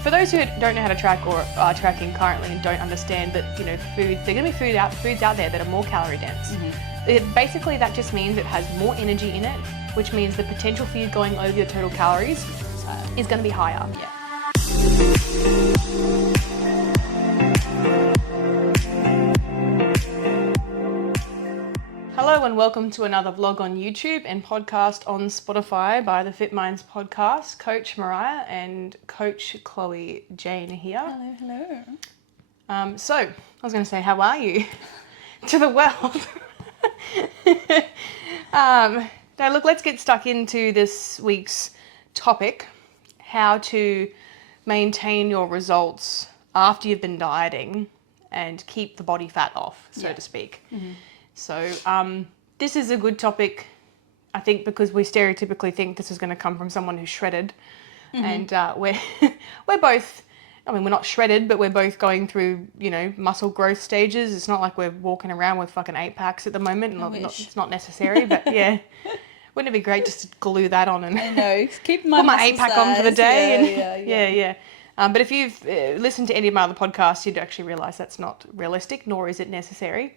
For those who don't know how to track or are tracking currently and don't understand that, food, there are going to be foods out there that are more calorie dense. Basically, that just means it has more energy in it, which means the potential for you going over your total calories is going to be higher. Yeah. Hello and welcome to another vlog on YouTube and podcast on Spotify by the Fit Minds podcast. Coach Mariah and Coach Chloe Jane here. Hello. So, I was going to say, how are you to the world? Now look, let's get stuck into this week's topic, how to maintain your results after you've been dieting and keep the body fat off, so to speak. So this is a good topic, I think, because we stereotypically think this is going to come from someone who's shredded. And we're both, I mean, we're not shredded, but we're both going through, muscle growth stages. It's not like we're walking around with fucking 8-packs at the moment. It's not necessary, but yeah. Wouldn't it be great just to glue that on and I know, keep put my 8-pack on for the day? Yeah. But if you've listened to any of my other podcasts, you'd actually realise that's not realistic, nor is it necessary.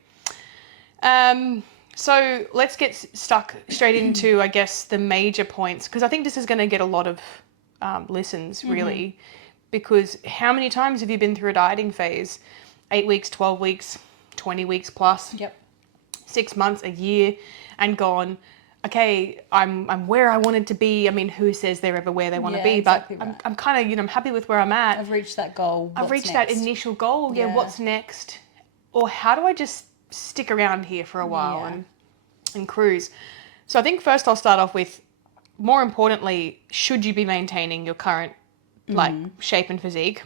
So let's get stuck straight into, I guess, the major points, because I think this is going to get a lot of listens, really, because how many times have you been through a dieting phase? 8 weeks, 12 weeks, 20 weeks plus, 6 months, a year, and gone, okay, I'm where I wanted to be. I mean, who says they're ever where they want to be? Exactly, but right. I'm kind of, I'm happy with where I'm at. I've reached that goal. I've reached that initial goal. Yeah, what's next? Or how do I just stick around here for a while and cruise? So I think first I'll start off with, more importantly, should you be maintaining your current shape and physique?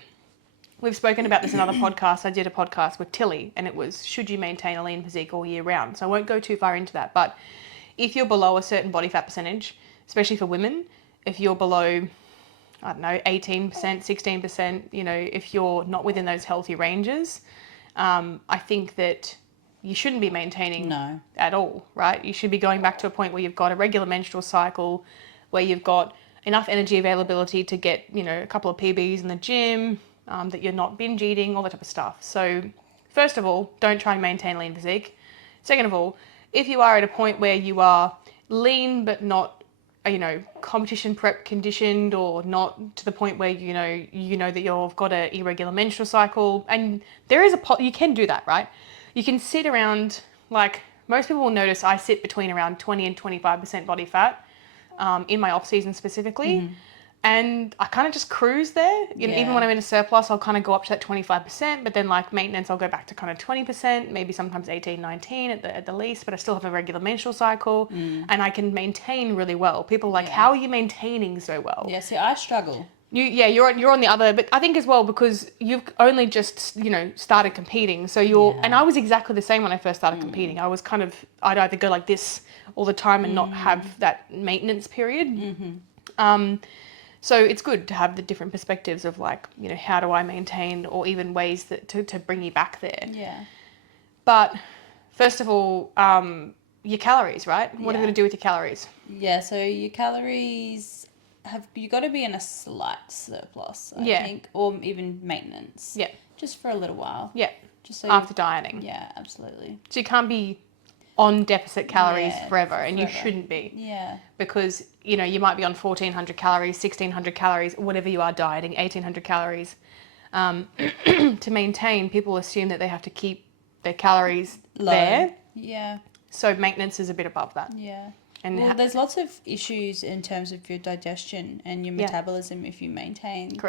We've spoken about this in other podcasts. I did a podcast with Tilly and it was, should you maintain a lean physique all year round? So I won't go too far into that, but if you're below a certain body fat percentage, especially for women, if you're below, 18%, 16%, if you're not within those healthy ranges, I think that you shouldn't be maintaining at all, right? You should be going back to a point where you've got a regular menstrual cycle, where you've got enough energy availability to get, a couple of PBs in the gym, that you're not binge eating, all that type of stuff. So first of all, don't try and maintain lean physique. Second of all, if you are at a point where you are lean but not, competition prep conditioned, or not to the point where you know that you've got an irregular menstrual cycle, and there is you can do that, right? You can sit around, like most people will notice, I sit between around 20 and 25% body fat in my off season specifically. And I kind of just cruise there. Even when I'm in a surplus, I'll kind of go up to that 25%, but then like maintenance, I'll go back to kind of 20%, maybe sometimes 18, 19 at the least, but I still have a regular menstrual cycle and I can maintain really well. People are like, how are you maintaining so well? Yeah, see, I struggle. You're on the other, but I think as well because you've only just, started competing. So and I was exactly the same when I first started competing. I was I'd either go like this all the time and not have that maintenance period. So it's good to have the different perspectives of like, how do I maintain, or even ways that to bring you back there. Yeah. But first of all, your calories, right? What are you going to do with your calories? Yeah, so your calories you got to be in a slight surplus, I think, or even maintenance. Yeah. Just for a little while. Yeah. Just so after dieting. Yeah, absolutely. So you can't be on deficit calories forever, and you shouldn't be. Yeah. Because, you might be on 1,400 calories, 1,600 calories, whatever you are dieting, 1,800 calories. To maintain, people assume that they have to keep their calories low. There. Yeah. So maintenance is a bit above that. Yeah. And there's lots of issues in terms of your digestion and your metabolism if you maintain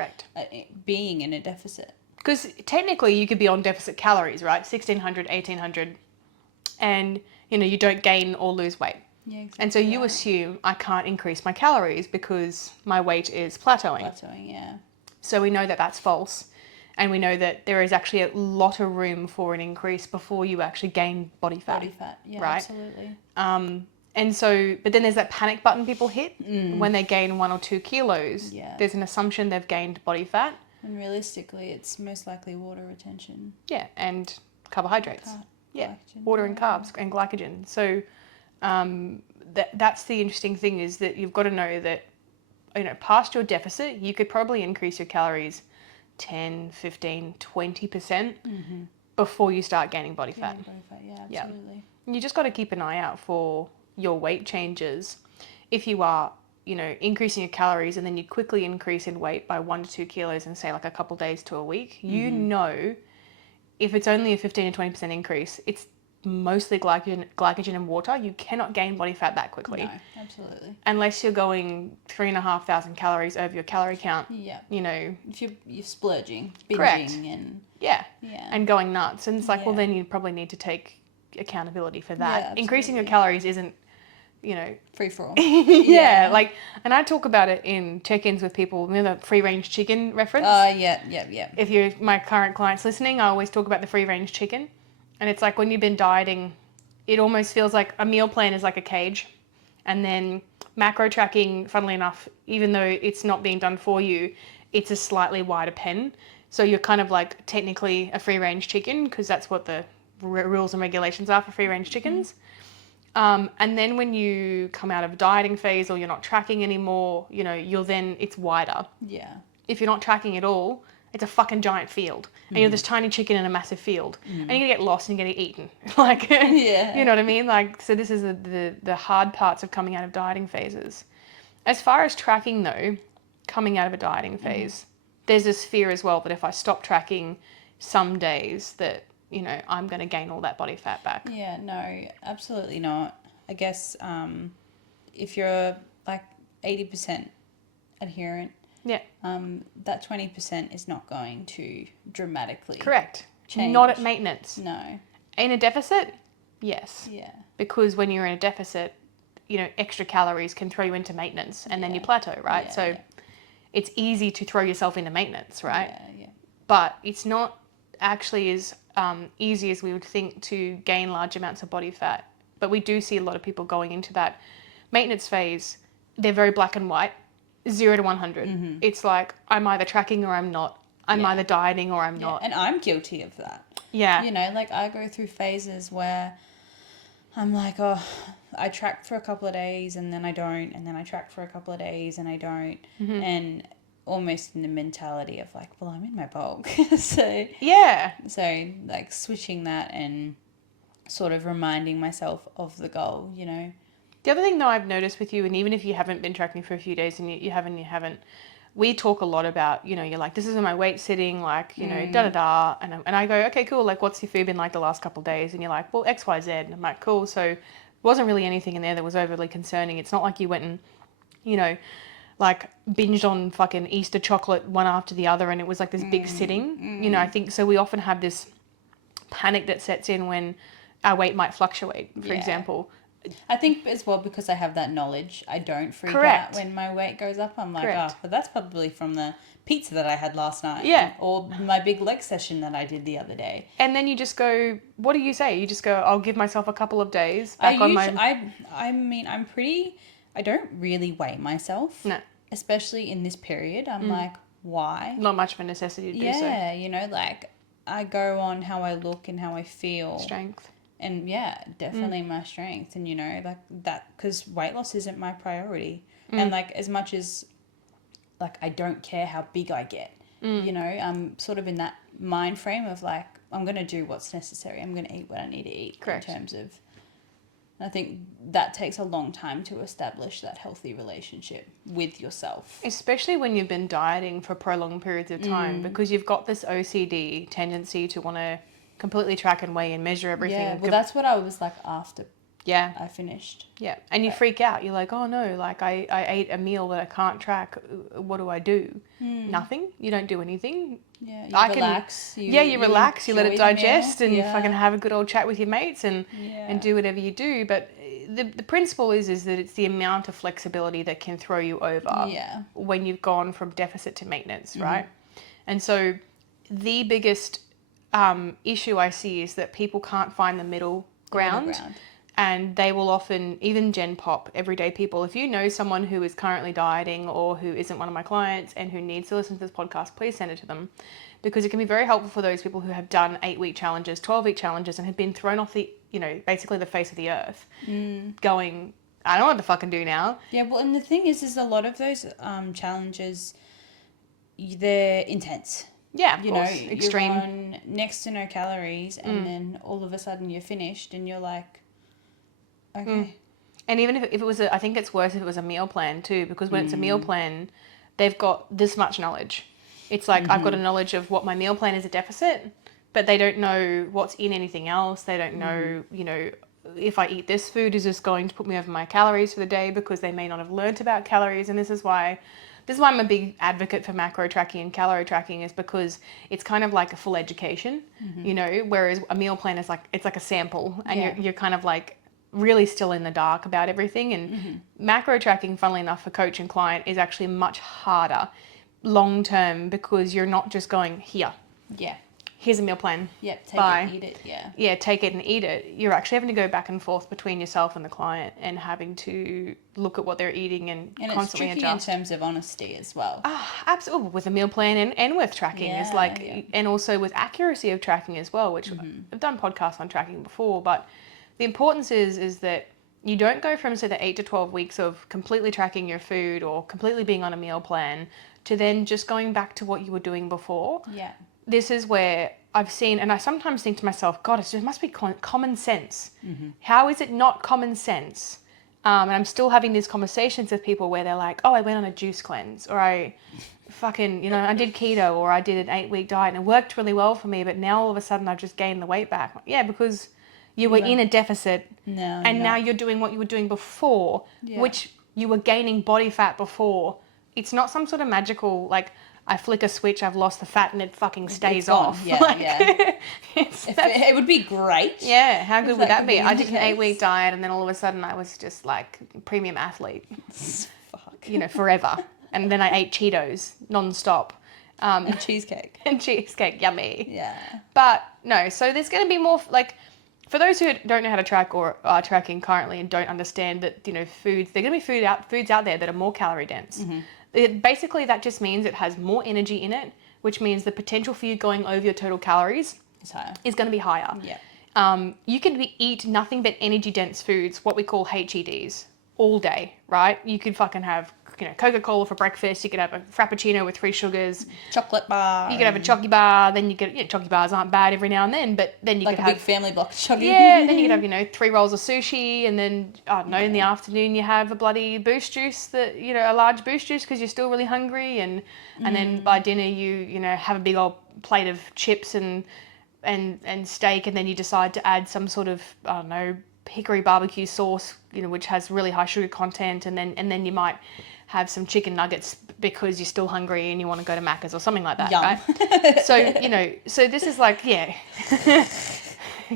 being in a deficit. Because technically you could be on deficit calories, right? 1,600, 1,800, and you don't gain or lose weight. Yeah, exactly. And so you assume I can't increase my calories because my weight is plateauing. So we know that that's false. And we know that there is actually a lot of room for an increase before you actually gain body fat. Yeah, right? Absolutely. And so, but then there's that panic button people hit when they gain 1 or 2 kilos. Yeah. There's an assumption they've gained body fat. And realistically, it's most likely water retention. Yeah, and carbohydrates. Glycogen, water and carbs and glycogen. So that's the interesting thing, is that you've got to know that, past your deficit, you could probably increase your calories 10, 15, 20% before you start gaining body fat. Yeah, absolutely. Yeah. You just got to keep an eye out for your weight changes. If you are, increasing your calories and then you quickly increase in weight by 1 to 2 kilos in, say, like a couple days to a week, if it's only a 15 to 20% increase, it's mostly glycogen and water. You cannot gain body fat that quickly. No, absolutely. Unless you're going 3,500 calories over your calorie count. Yeah. If you're splurging, binging, correct. And and going nuts, and it's like, well, then you probably need to take accountability for that. Yeah, increasing your calories isn't, free for all. Like, and I talk about it in check-ins with people. The free range chicken reference. Yeah. If you're my current clients listening, I always talk about the free range chicken. And it's like when you've been dieting, it almost feels like a meal plan is like a cage. And then macro tracking, funnily enough, even though it's not being done for you, it's a slightly wider pen. So you're kind of like technically a free range chicken because that's what the rules and regulations are for free range chickens. And then when you come out of a dieting phase or you're not tracking anymore, it's wider. Yeah. If you're not tracking at all, it's a fucking giant field. And you're this tiny chicken in a massive field. And you're going to get lost and you're going to get eaten. You know what I mean? Like, so this is the hard parts of coming out of dieting phases. As far as tracking, though, coming out of a dieting phase, there's this fear as well that if I stop tracking some days that, I'm going to gain all that body fat back. Yeah, no, absolutely not. I guess if you're like 80% adherent, that 20% is not going to dramatically change. Not at maintenance. No. In a deficit, yes. Yeah. Because when you're in a deficit, extra calories can throw you into maintenance and then you plateau, right? Yeah, so it's easy to throw yourself into maintenance, right? Yeah. But it's not actually as easy as we would think to gain large amounts of body fat. But we do see a lot of people going into that maintenance phase. They're very black and white. 0 to 100. It's like, I'm either tracking or I'm not. I'm either dieting or I'm not. And I'm guilty of that. Yeah. Like I go through phases where I'm like, oh, I track for a couple of days and then I don't. And then I track for a couple of days and I don't. And almost in the mentality of like, well, I'm in my bulk. So like switching that and sort of reminding myself of the goal, The other thing, though, I've noticed with you, and even if you haven't been tracking for a few days and you haven't, we talk a lot about, you're like, this is my weight sitting, like, da-da-da. And I go, okay, cool. Like, what's your food been like the last couple of days? And you're like, well, X, Y, Z. And I'm like, cool. So it wasn't really anything in there that was overly concerning. It's not like you went and, like binged on fucking Easter chocolate one after the other and it was like this big sitting. I think so we often have this panic that sets in when our weight might fluctuate, for example. I think as well because I have that knowledge, I don't freak out when my weight goes up. I'm like, but that's probably from the pizza that I had last night. Yeah. Or my big leg session that I did the other day. And then you just go, what do you say? You just go, I'll give myself a couple of days I mean, I don't really weigh myself. No. Especially in this period. I'm like, why? Not much of a necessity to do so. Yeah, like I go on how I look and how I feel. Strength. And definitely my strength. And, like that, because weight loss isn't my priority. And like as much as like I don't care how big I get, I'm sort of in that mind frame of like, I'm going to do what's necessary. I'm going to eat what I need to eat. Correct. In terms of, I think that takes a long time to establish that healthy relationship with yourself. Especially when you've been dieting for prolonged periods of time because you've got this OCD tendency to want to completely track and weigh and measure everything. Yeah, well, that's what I was like after I finished. Yeah, and you freak out. You're like, oh no, like I ate a meal that I can't track. What do I do? Nothing. You don't do anything. Yeah, you relax. You relax. You let it digest and fucking have a good old chat with your mates and do whatever you do. But the principle is that it's the amount of flexibility that can throw you over when you've gone from deficit to maintenance, right? And so the biggest issue I see is that people can't find the middle ground. And they will often, even Gen Pop, everyday people, if you know someone who is currently dieting or who isn't one of my clients and who needs to listen to this podcast, please send it to them because it can be very helpful for those people who have done 8-week challenges, 12-week challenges and have been thrown off the, basically the face of the earth going, I don't know what to fucking do now. Yeah, well, and the thing is a lot of those challenges, they're intense. Yeah, of you course. know, Extreme. you're on next to no calories, and then all of a sudden you're finished, and you're like, okay. And even if it was I think it's worse if it was a meal plan too, because when it's a meal plan, they've got this much knowledge. It's like I've got a knowledge of what my meal plan is a deficit, but they don't know what's in anything else. They don't know, you know, if I eat this food, is this going to put me over my calories for the day, because they may not have learnt about calories. And this is why I'm a big advocate for macro tracking and calorie tracking, is because it's kind of like a full education, you know, whereas a meal plan is like, it's like a sample, and you're kind of like really still in the dark about everything. And macro tracking, funnily enough, for coach and client is actually much harder long term, because you're not just going, here's a meal plan. Yep, take Bye. it, eat it, Yeah, take it and eat it. You're actually having to go back and forth between yourself and the client, and having to look at what they're eating and constantly it's tricky adjust. in terms of honesty as well. Absolutely, with a meal plan and with tracking is like, and also with accuracy of tracking as well, which I've done podcasts on tracking before, but the importance is that you don't go from, say, the 8 to 12 weeks of completely tracking your food or completely being on a meal plan to then just going back to what you were doing before. Yeah. This is where I've seen, and I sometimes think to myself, God, it must be common sense. How is it not common sense? And I'm still having these conversations with people where they're like, oh, I went on a juice cleanse, or I fucking, you know, I did keto, or I did an 8-week diet and it worked really well for me, but now all of a sudden I've just gained the weight back. Yeah, because you were in a deficit, and now you're doing what you were doing before, which you were gaining body fat before. It's not some sort of magical, like, I flick a switch, I've lost the fat, and it fucking stays off. Yeah, like, it would be great. Yeah, how good would that be? I did an case. 8-week diet, and then all of a sudden I was just like premium athlete, Fuck. you know, forever. And then I ate Cheetos non-stop. And cheesecake. And cheesecake, yummy. Yeah. But no, so there's going to be more, like, for those who don't know how to track or are tracking currently and don't understand that, you know, foods, there are going to be foods out there that are more calorie dense. Basically, that just means it has more energy in it, which means the potential for you going over your total calories It's higher. is going to be higher. Yeah. You can eat nothing but energy dense foods, what we call HEDs, all day, right? You could fucking have, you know, Coca-Cola for breakfast. You could have a Frappuccino with 3 sugars. Chocolate bar. You could have a chocky bar. Then you could, you know, chocky bars aren't bad every now and then, but then you like could a have big family block of chocolate. Yeah, then you could have, you know, 3 rolls of sushi, and then, I don't know, in the afternoon you have a bloody boost juice, that, you know, a large boost juice because you're still really hungry, and then by dinner you know, have a big old plate of chips and steak, and then you decide to add some sort of, I don't know, hickory barbecue sauce, you know, which has really high sugar content, and then you might have some chicken nuggets because you're still hungry and you want to go to Macca's or something like that, right? So, you know, so this is like, yeah,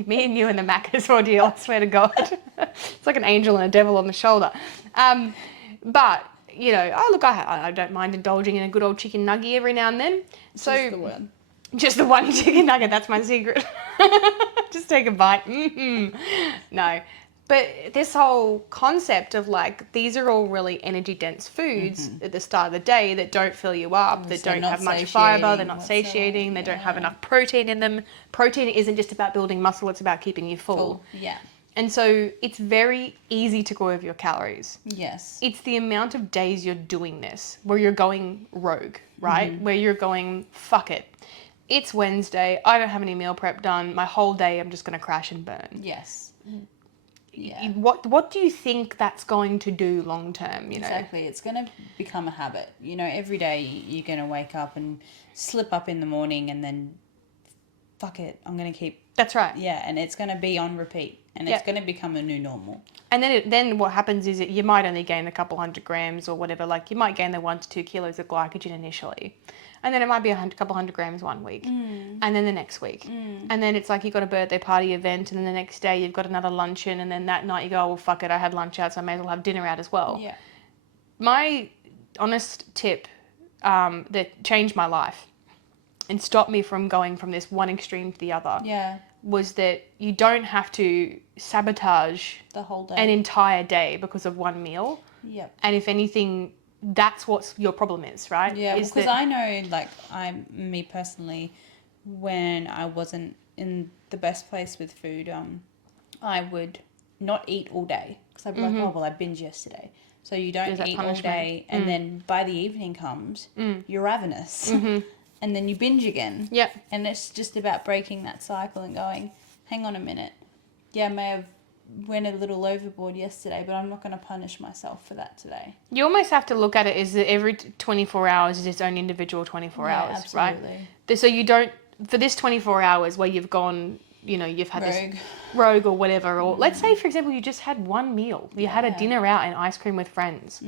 me and you and the Macca's ordeal, I swear to God. It's like an angel and a devil on the shoulder. But, you know, oh, look, I don't mind indulging in a good old chicken nugget every now and then. So Just the one. Just the one chicken nugget, that's my secret. Just take a bite. No. But this whole concept of, like, these are all really energy dense foods at the start of the day that don't fill you up, that don't have much fiber, they're not satiating, they don't have enough protein in them. Protein isn't just about building muscle, it's about keeping you full. Yeah. And so it's very easy to go over your calories. Yes. It's the amount of days you're doing this, where you're going rogue, right? Where you're going, fuck it. It's Wednesday, I don't have any meal prep done, my whole day I'm just going to crash and burn. Yes. Yeah. What do you think that's going to do long term, you know? Exactly. It's going to become a habit. You know, every day you're going to wake up and slip up in the morning, and then, fuck it, I'm going to keep... That's right. Yeah, and it's going to be on repeat, and it's going to become a new normal. And then what happens is that you might only gain a couple 100 grams or whatever, like you might gain the 1 to 2 kilos of glycogen initially. And then it might be a couple 100 grams one week, and then the next week. And then it's like you've got a birthday party event, and then the next day you've got another luncheon, and then that night you go, oh, well, fuck it, I had lunch out, so I may as well have dinner out as well. Yeah. My honest tip that changed my life and stopped me from going from this one extreme to the other was that you don't have to sabotage the whole day, an entire day because of one meal. Yep. And if anything, that's what your problem is, right? Yeah, because I know, like, me personally, when I wasn't in the best place with food, I would not eat all day because I'd be like, oh, well, I binged yesterday. So you don't eat all day, and then by the evening comes, you're ravenous. and then you binge again. Yeah. And it's just about breaking that cycle and going, hang on a minute. Yeah, I may have went a little overboard yesterday, but I'm not going to punish myself for that today. You almost have to look at it as that every 24 hours is its own individual 24 hours, absolutely. right? So you don't, for this 24 hours where you've gone, you've had this rogue or whatever, or let's say, for example, you just had one meal. You had a dinner out and ice cream with friends.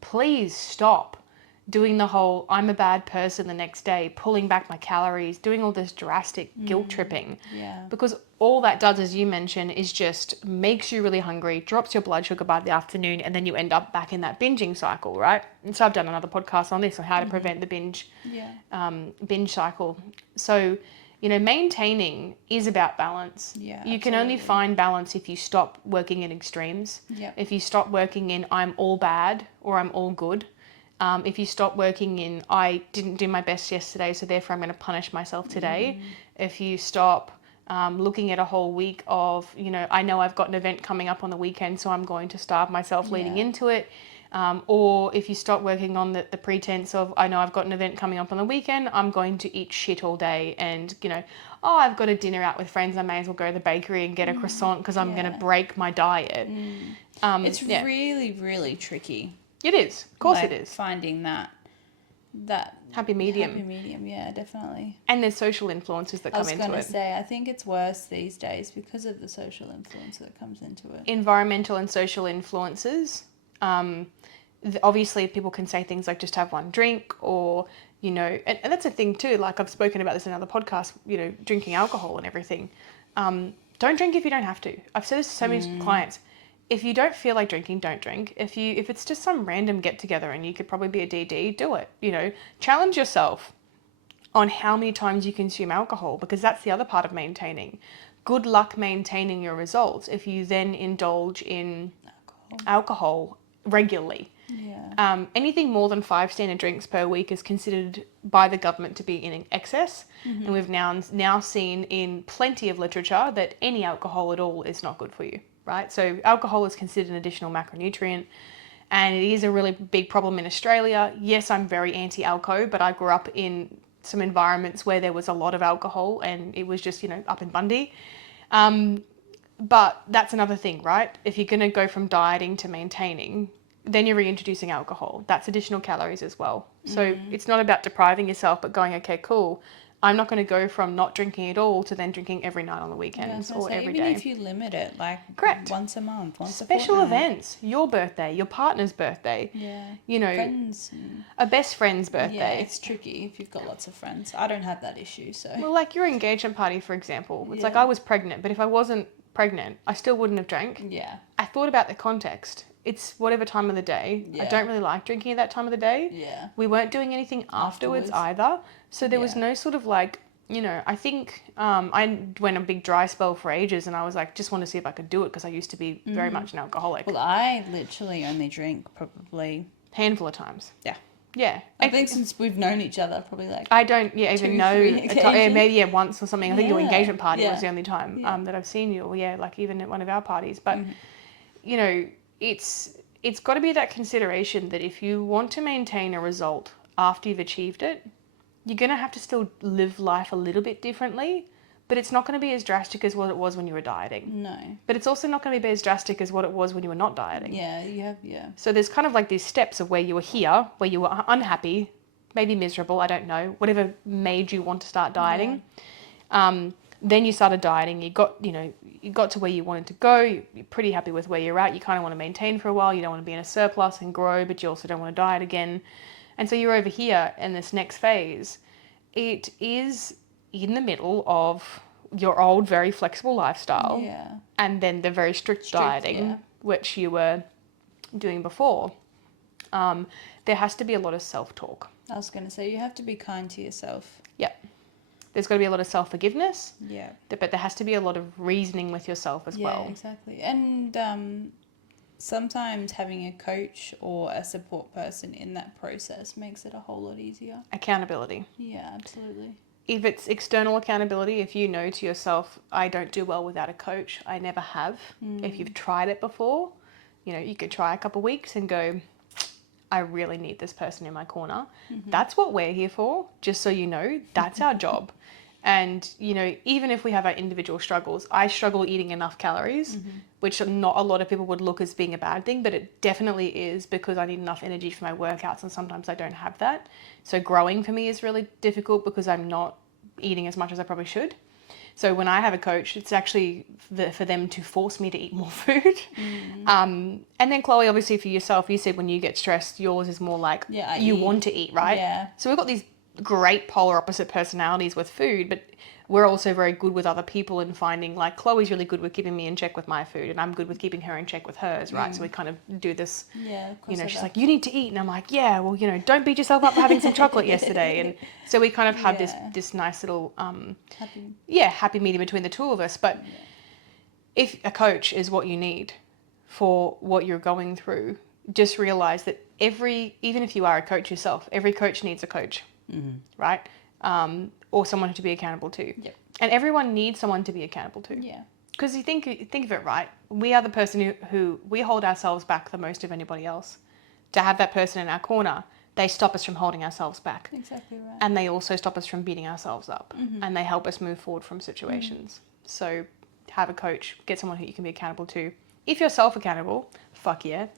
Please stop doing the whole, I'm a bad person the next day, pulling back my calories, doing all this drastic guilt tripping. Yeah. Because all that does, as you mentioned, is just makes you really hungry, drops your blood sugar by the afternoon, and then you end up back in that binging cycle, right? And so I've done another podcast on this, on how to prevent the binge cycle. So, maintaining is about balance. Yeah, you can only find balance if you stop working in extremes. Yep. If you stop working in I'm all bad or I'm all good. If you stop working in I didn't do my best yesterday, so therefore I'm going to punish myself today. If you stop looking at a whole week of, I know I've got an event coming up on the weekend, so I'm going to starve myself leading into it. Or if you stop working on the pretense of, I know I've got an event coming up on the weekend, I'm going to eat shit all day and, I've got a dinner out with friends, I may as well go to the bakery and get a croissant because I'm going to break my diet. It's really, really tricky. It is. Of course it is. Finding that happy medium. Happy medium, yeah, definitely. And there's social influences that come into it. I was going to say, I think it's worse these days because of the social influence that comes into it. Environmental and social influences. Obviously, people can say things like just have one drink or, and that's a thing too. Like I've spoken about this in another podcast, drinking alcohol and everything. Don't drink if you don't have to. I've said this to so many clients. If you don't feel like drinking, don't drink. If it's just some random get together and you could probably be a DD, do it. Challenge yourself on how many times you consume alcohol, because that's the other part of maintaining. Good luck maintaining your results if you then indulge in alcohol regularly. Yeah. Anything more than 5 standard drinks per week is considered by the government to be in excess. And we've now seen in plenty of literature that any alcohol at all is not good for you. Right? So alcohol is considered an additional macronutrient, and it is a really big problem in Australia. Yes, I'm very anti-alco, but I grew up in some environments where there was a lot of alcohol and it was just, up in Bundy. But that's another thing, right? If you're going to go from dieting to maintaining, then you're reintroducing alcohol. That's additional calories as well. So it's not about depriving yourself, but going, okay, cool. I'm not going to go from not drinking at all to then drinking every night on the weekends or every day. Even if you limit it, like correct, once a month, once special a fortnight. events, your birthday, your partner's birthday, friends, a best friend's birthday. Yeah, it's tricky if you've got lots of friends. I don't have that issue, so. Well, like your engagement party, for example, it's like I was pregnant, but if I wasn't pregnant, I still wouldn't have drank. Yeah. I thought about the context. It's whatever time of the day. I don't really like drinking at that time of the day. Yeah. We weren't doing anything afterwards either, so there was no sort of like, I think I went a big dry spell for ages and I was like, just want to see if I could do it because I used to be very much an alcoholic. Well, I literally only drink probably... handful of times. Yeah. Yeah. I think since we've known each other, probably like... I don't even know... maybe once or something. I think your engagement party was the only time that I've seen you. Or like even at one of our parties. But, it's got to be that consideration that if you want to maintain a result after you've achieved it, you're going to have to still live life a little bit differently, but it's not going to be as drastic as what it was when you were dieting. No. But it's also not going to be as drastic as what it was when you were not dieting. Yeah, So there's kind of like these steps of where you were here, where you were unhappy, maybe miserable, I don't know, whatever made you want to start dieting. Yeah. Then you started dieting, you got to where you wanted to go, you're pretty happy with where you're at, you kind of want to maintain for a while, you don't want to be in a surplus and grow, but you also don't want to diet again. And so you're over here in this next phase. It is in the middle of your old, very flexible lifestyle. Yeah. And then the very strict dieting, which you were doing before. There has to be a lot of self-talk. I was going to say, you have to be kind to yourself. Yeah. There's got to be a lot of self-forgiveness. Yeah. But there has to be a lot of reasoning with yourself as well. Yeah, exactly. And sometimes having a coach or a support person in that process makes it a whole lot easier. Accountability. Yeah, absolutely. If it's external accountability, if you know to yourself, I don't do well without a coach, I never have. If you've tried it before, you could try a couple of weeks and go, I really need this person in my corner. That's what we're here for, just so you know. That's our job. And, you know, even if we have our individual struggles, I struggle eating enough calories, which not a lot of people would look as being a bad thing, but it definitely is because I need enough energy for my workouts, and sometimes I don't have that. So growing for me is really difficult because I'm not eating as much as I probably should. So when I have a coach, it's actually for them to force me to eat more food. And then Chloe, obviously for yourself, you said when you get stressed, yours is more like you want to eat, right? Yeah. So we've got these great polar opposite personalities with food, but we're also very good with other people and finding, like, Chloe's really good with keeping me in check with my food, and I'm good with keeping her in check with hers, right? So we kind of do this, you know, she's like, you need to eat, and I'm like, yeah, well, you know, don't beat yourself up for having some chocolate yesterday. And so we kind of have this nice little happy medium between the two of us. But if a coach is what you need for what you're going through, just realize that even if you are a coach yourself, every coach needs a coach, right? Or someone to be accountable to. Yep. And everyone needs someone to be accountable to. Yeah. Because you think of it, right? We are the person who we hold ourselves back the most of anybody else. To have that person in our corner, they stop us from holding ourselves back. Exactly right. And they also stop us from beating ourselves up. And they help us move forward from situations. So have a coach, get someone who you can be accountable to. If you're self-accountable, fuck yeah.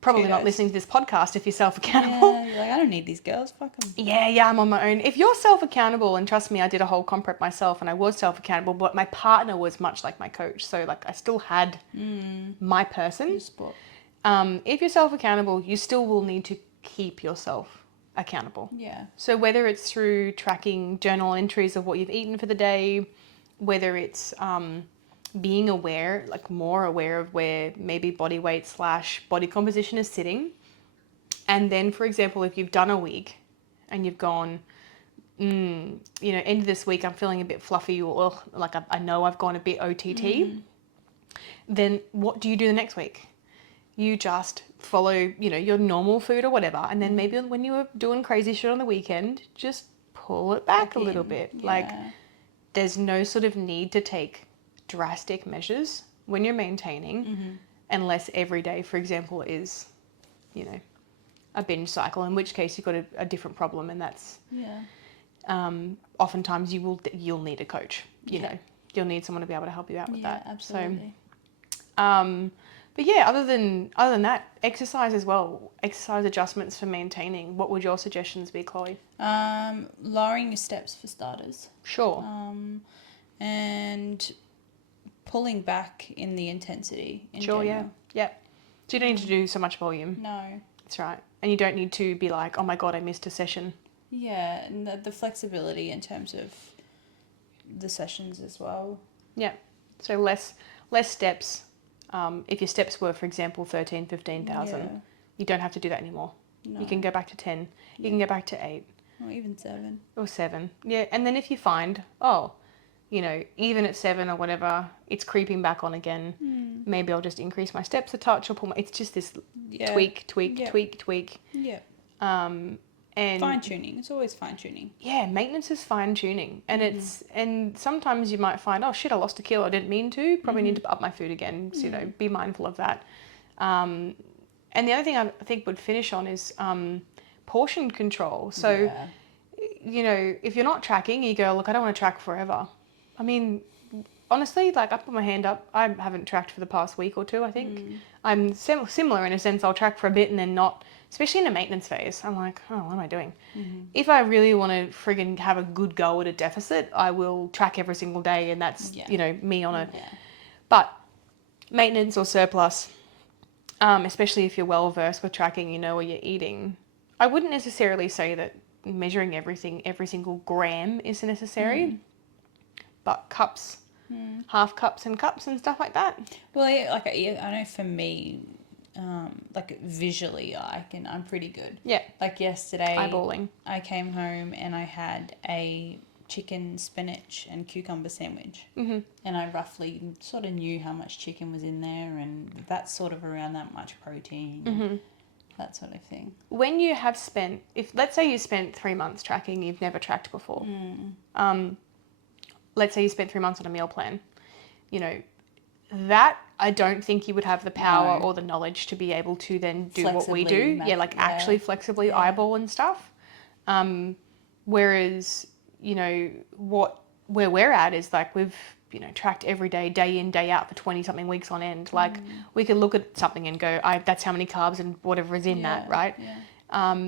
Probably not listening to this podcast if you're self-accountable. Yeah, you're like, I don't need these girls, fuck them. Yeah, I'm on my own. If you're self-accountable, and trust me, I did a whole comp prep myself and I was self-accountable, but my partner was much like my coach. So like I still had my person. If you're self-accountable, you still will need to keep yourself accountable. Yeah. So whether it's through tracking journal entries of what you've eaten for the day, whether it's being aware, like more aware of where maybe body weight / body composition is sitting. And then, for example, if you've done a week and you've gone, you know, end of this week, I'm feeling a bit fluffy, or like I know I've gone a bit OTT, then what do you do the next week? You just follow, you know, your normal food or whatever. And then maybe when you were doing crazy shit on the weekend, just pull it back a little bit. Yeah. Like there's no sort of need to take drastic measures when you're maintaining, unless every day, for example, is, you know, a binge cycle, in which case you've got a different problem, and that's oftentimes you'll need a coach. You know, you'll need someone to be able to help you out with that. Absolutely. So, but yeah, other than that, exercise as well, exercise adjustments for maintaining. What would your suggestions be, Chloe? Lowering your steps for starters. Sure. And pulling back in the intensity. Sure, general. Yeah. So you don't need to do so much volume. No. That's right. And you don't need to be like, oh my God, I missed a session. Yeah, and the flexibility in terms of the sessions as well. Yeah. So less steps. If your steps were, for example, 13, 15,000, you don't have to do that anymore. No. You can go back to 10. You can go back to 8. Or even 7. Or 7. Yeah. And then if you find, you know, even at 7 or whatever, it's creeping back on again. Maybe I'll just increase my steps a touch or it's just this tweak. Yeah. And fine tuning. It's always fine tuning. Yeah, maintenance is fine tuning. And and sometimes you might find, oh shit, I lost a kilo. I didn't mean to. Probably need to up my food again. So, you know, be mindful of that. And the other thing I think would finish on is portion control. So, you know, if you're not tracking, you go, look, I don't want to track forever. I mean, honestly, like I put my hand up. I haven't tracked for the past week or two, I think. I'm similar in a sense. I'll track for a bit and then not, especially in a maintenance phase. I'm like, oh, what am I doing? If I really want to friggin' have a good go at a deficit, I will track every single day, and that's, you know, me on a... But maintenance or surplus, especially if you're well-versed with tracking, you know what you're eating, I wouldn't necessarily say that measuring everything, every single gram is necessary, but cups... half cups and cups and stuff like that. Well, like I know for me, like visually, I'm pretty good. Yeah. Like yesterday, eyeballing. I came home and I had a chicken, spinach, and cucumber sandwich, and I roughly sort of knew how much chicken was in there, and that's sort of around that much protein. That sort of thing. When you have spent, let's say you spent 3 months tracking, you've never tracked before. Let's say you spent 3 months on a meal plan, you know, that I don't think you would have the power or the knowledge to be able to then do what we do. Actually flexibly eyeball and stuff. Whereas, you know, where we're at is like we've, you know, tracked every day, day in, day out for 20 something weeks on end. Like we could look at something and go, that's how many carbs and whatever is in that, right? Yeah.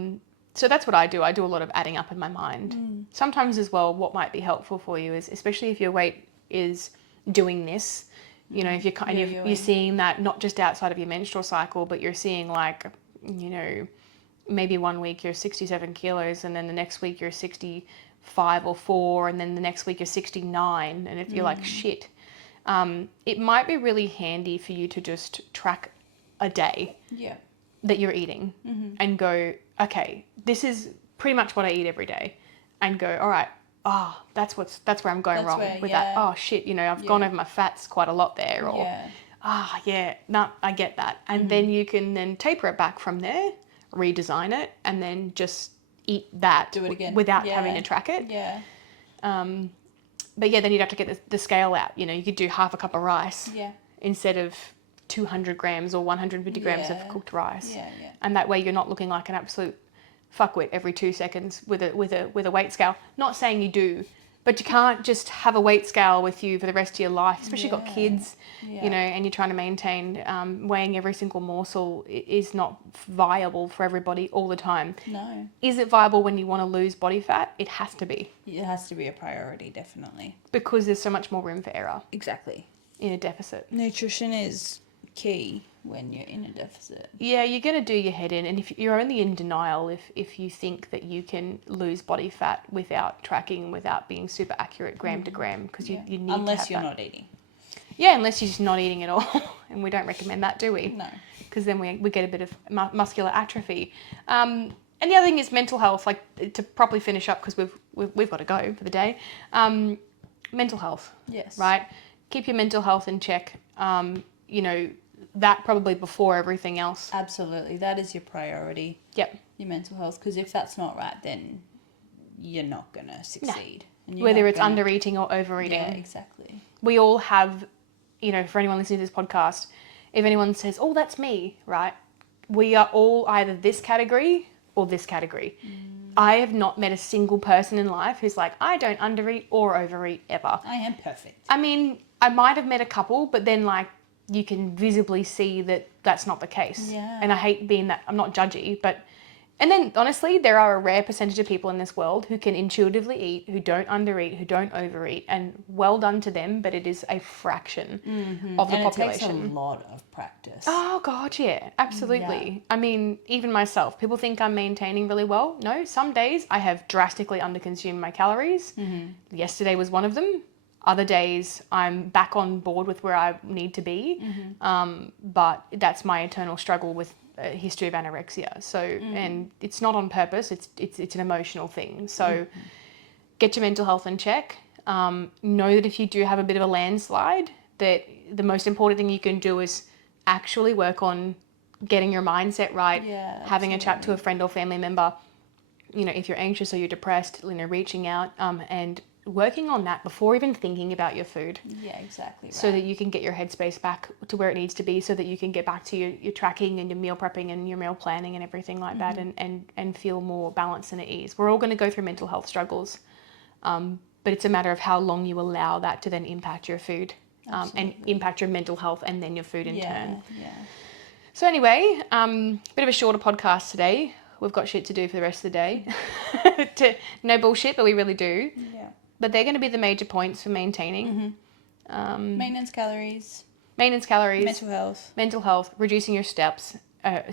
So that's what I do. I do a lot of adding up in my mind. Sometimes as well, what might be helpful for you is, especially if your weight is doing this, you know, if you're kind of, you're seeing that not just outside of your menstrual cycle, but you're seeing like, you know, maybe 1 week you're 67 kilos and then the next week you're 65 or 4 and then the next week you're 69. And if you're like, shit, it might be really handy for you to just track a day that you're eating and go, okay, this is pretty much what I eat every day, and go, all right, that's where I'm going wrong with that. Oh shit, you know, I've gone over my fats quite a lot there, or I get that. And then you can then taper it back from there, redesign it, and then just eat that. Do it again. Without having to track it. But then you'd have to get the scale out. You know, you could do half a cup of rice instead of 200 grams or 150 grams of cooked rice. And that way you're not looking like an absolute fuckwit every 2 seconds with a weight scale. Not saying you do, but you can't just have a weight scale with you for the rest of your life, especially you've got kids, you know, and you're trying to maintain weighing every single morsel is not viable for everybody all the time. No. Is it viable when you want to lose body fat? It has to be. It has to be a priority, definitely. Because there's so much more room for error. Exactly. In a deficit. Nutrition is key when you're in a deficit. Yeah, you're going to do your head in, and if you're only in denial if you think that you can lose body fat without tracking, without being super accurate gram to gram, because you need unless to you're have not eating. Yeah, unless you're just not eating at all, and we don't recommend that, do we? No. Because then we get a bit of muscular atrophy. And the other thing is mental health. Like, to properly finish up, because we've got to go for the day. Mental health. Yes. Right. Keep your mental health in check. You know, that probably before everything else. Absolutely. That is your priority. Yep. Your mental health. Because if that's not right, then you're not going to succeed. No. Whether it's under eating or overeating. Yeah, exactly. We all have, you know, for anyone listening to this podcast, if anyone says, oh, that's me, right? We are all either this category or this category. I have not met a single person in life who's like, I don't undereat or overeat ever. I am perfect. I mean, I might have met a couple, but then like you can visibly see that that's not the case. Yeah. And I hate being that, I'm not judgy, but, and then honestly, there are a rare percentage of people in this world who can intuitively eat, who don't undereat, who don't overeat, and well done to them, but it is a fraction of the population. It takes a lot of practice. Oh God, yeah, absolutely. Yeah. I mean, even myself, people think I'm maintaining really well. No, some days I have drastically underconsumed my calories. Yesterday was one of them. Other days I'm back on board with where I need to be. But that's my eternal struggle with a history of anorexia. So, and it's not on purpose. It's an emotional thing. So get your mental health in check. Know that if you do have a bit of a landslide, that the most important thing you can do is actually work on getting your mindset right, having a chat to a friend or family member, you know, if you're anxious or you're depressed, you know, reaching out, and working on that before even thinking about your food. Yeah, exactly. Right. So that you can get your headspace back to where it needs to be, so that you can get back to your tracking and your meal prepping and your meal planning and everything like that, and feel more balanced and at ease. We're all going to go through mental health struggles, but it's a matter of how long you allow that to then impact your food, and impact your mental health and then your food in turn. Yeah. So anyway, bit of a shorter podcast today. We've got shit to do for the rest of the day. No bullshit, but we really do. Yeah. But they're going to be the major points for maintaining. Maintenance calories. Mental health. Reducing your cardio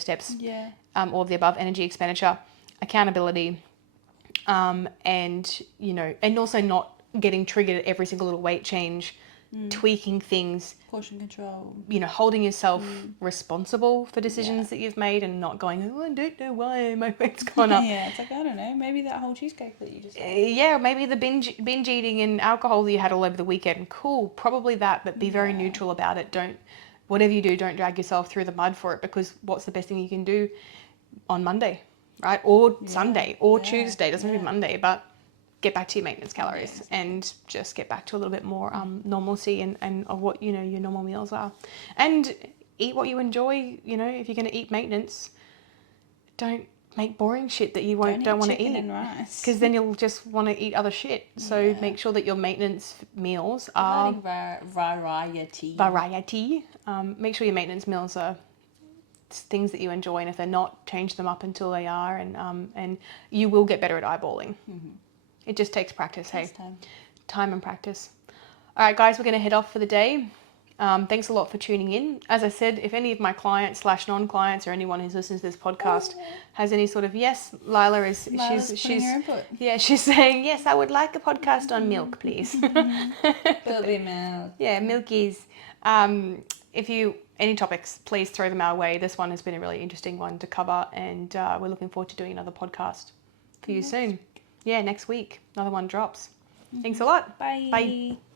steps. Yeah. All of the above. Energy expenditure. Accountability. And, you know, and also not getting triggered at every single little weight change. Tweaking things. Portion control. You know, holding yourself responsible for decisions that you've made, and not going, oh, I don't know why my weight's gone up. Yeah, it's like, I don't know, maybe that whole cheesecake that you just yeah, maybe the binge eating and alcohol that you had all over the weekend. Cool, probably that, but be very neutral about it. Whatever you do, don't drag yourself through the mud for it, because what's the best thing you can do on Monday, right? Or Sunday, or Tuesday, doesn't have to be Monday, but get back to your maintenance calories and just get back to a little bit more normalcy and of what, you know, your normal meals are. And eat what you enjoy. You know, if you're going to eat maintenance, don't make boring shit that you don't want to eat. And rice. Because then you'll just want to eat other shit. So make sure that your maintenance meals are variety. Make sure your maintenance meals are things that you enjoy, and if they're not, change them up until they are, and you will get better at eyeballing. It just takes practice. Time and practice. All right, guys, we're going to head off for the day. Thanks a lot for tuning in. As I said, if any of my clients / non-clients or anyone who's listening to this podcast has any sort of Lila's she's her input. Yeah, she's saying, yes, I would like a podcast on milk, please. Baby milk. Yeah, milkies. If you any topics, please throw them our way. This one has been a really interesting one to cover, and we're looking forward to doing another podcast for you soon. Yeah, next week. Another one drops. Thanks a lot. Bye. Bye.